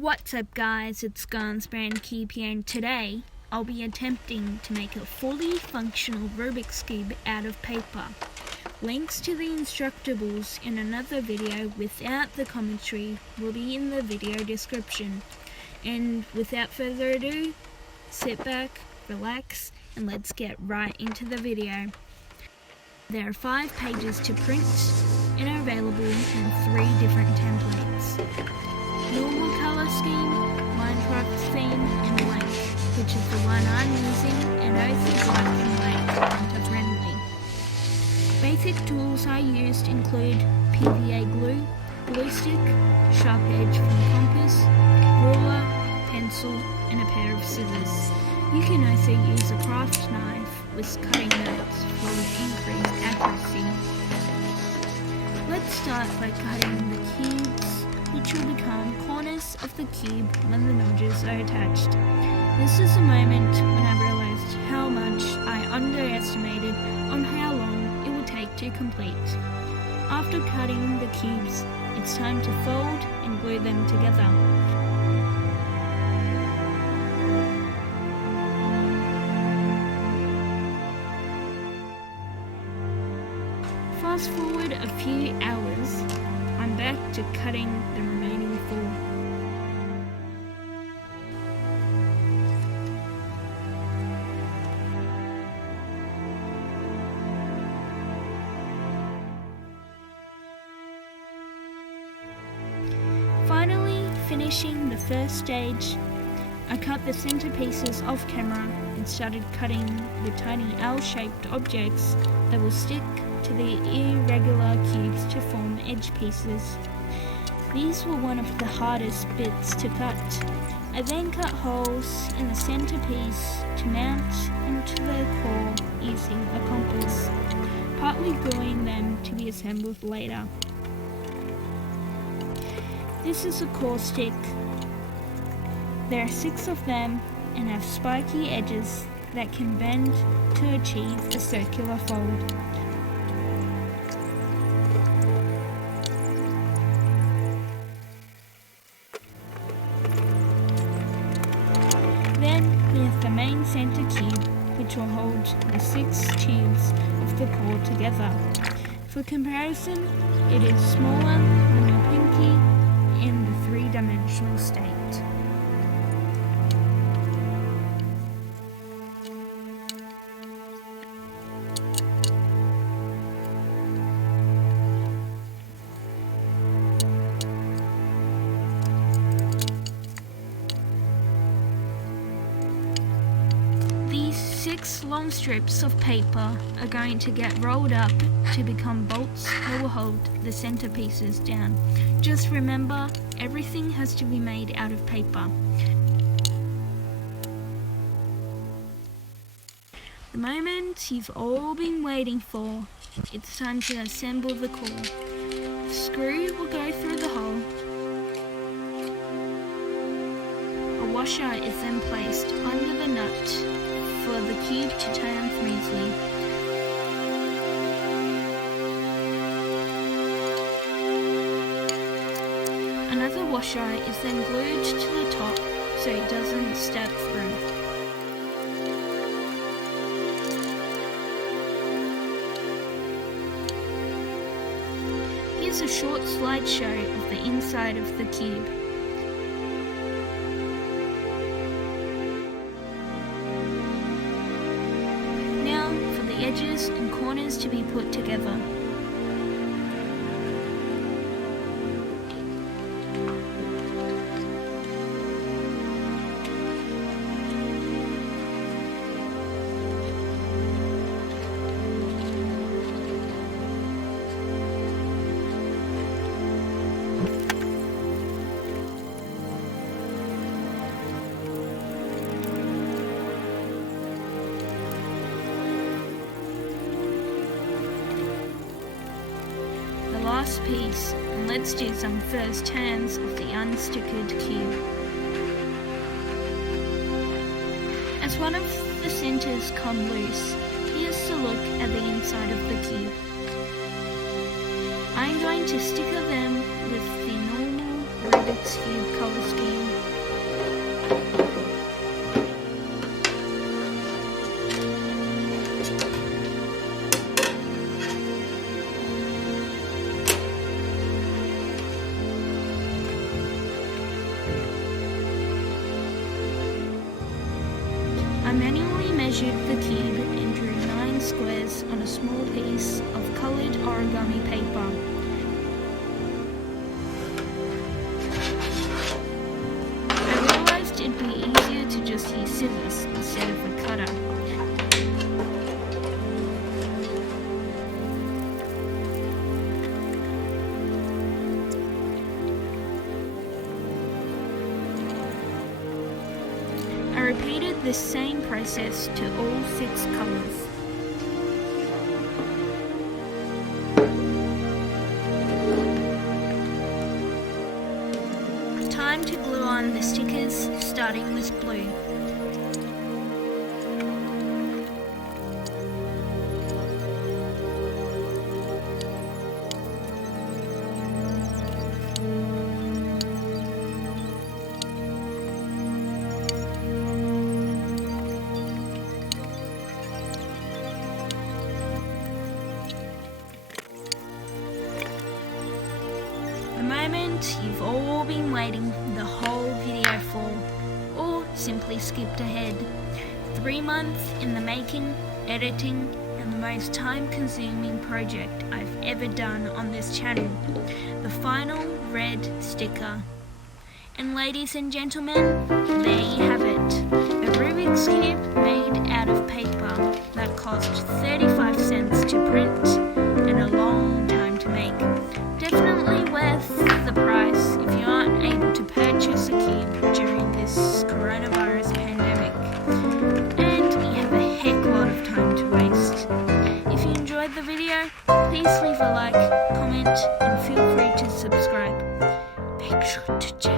What's up guys, it's Gunsbrand Cube here, and today I'll be attempting to make a fully functional Rubik's Cube out of paper. Links to the instructables in another video without the commentary will be in the video description. And without further ado, sit back, relax, and let's get right into the video. There are 5 pages to print and are available in 3 different templates. Normal colour scheme, Minecraft theme, and blank, which is the one I'm using, and OC black and white printer friendly. Basic tools I used include PVA glue, glue stick, sharp edge from compass, ruler, pencil, and a pair of scissors. You can also use a craft knife with cutting notes for increased accuracy. Let's start by cutting the cubes, which will become corners of the cube when the notches are attached. This is a moment when I realized how much I underestimated on how long it would take to complete. After cutting the cubes, it's time to fold and glue them together. Fast forward a few hours, I'm back to cutting the remaining 4. Finally, finishing the first stage, I cut the centerpieces off camera and started cutting the tiny L-shaped objects that will stick to the irregular cubes to form edge pieces. These were one of the hardest bits to cut. I then cut holes in the centerpiece to mount into the core using a compass, partly gluing them to be assembled later. This is a core stick. There are 6 of them and have spiky edges that can bend to achieve a circular fold. Then we have the main center cube, which will hold the 6 tubes of the core together. For comparison, it is smaller than your pinky in the 3-dimensional state. These 6 long strips of paper are going to get rolled up to become bolts that will hold the centerpieces down. Just remember, everything has to be made out of paper. The moment you've all been waiting for, it's time to assemble the core. The screw will go through the hole. A washer is then placed under the nut for the cube to turn smoothly. Another washer is then glued to the top so it doesn't step through. Here's a short slideshow of the inside of the cube. Now for the edges and corners to be put together. Last piece, and let's do some first turns of the unstickered cube. As one of the centers come loose, here's a look at the inside of the cube. I'm going to sticker them with the normal Rubik's Cube color scheme I manually measured the cube and drew 9 squares on a small piece of coloured origami paper. I realised it'd be easier to just use scissors instead of a cutter. I repeated this same process to all 6 colours. Time to glue on the stickers, starting with blue. The moment you've all been waiting the whole video for, or simply skipped ahead. 3 months in the making, editing, and the most time-consuming project I've ever done on this channel. The final red sticker. And ladies and gentlemen, there you have it. A Rubik's Cube made out of paper that cost 35 cents to print and a long time to make. Definitely worth the price if you aren't able to purchase a cube during this coronavirus pandemic and you have a heck lot of time to waste. If you enjoyed the video, please leave a like, comment, and feel free to subscribe. Make sure to check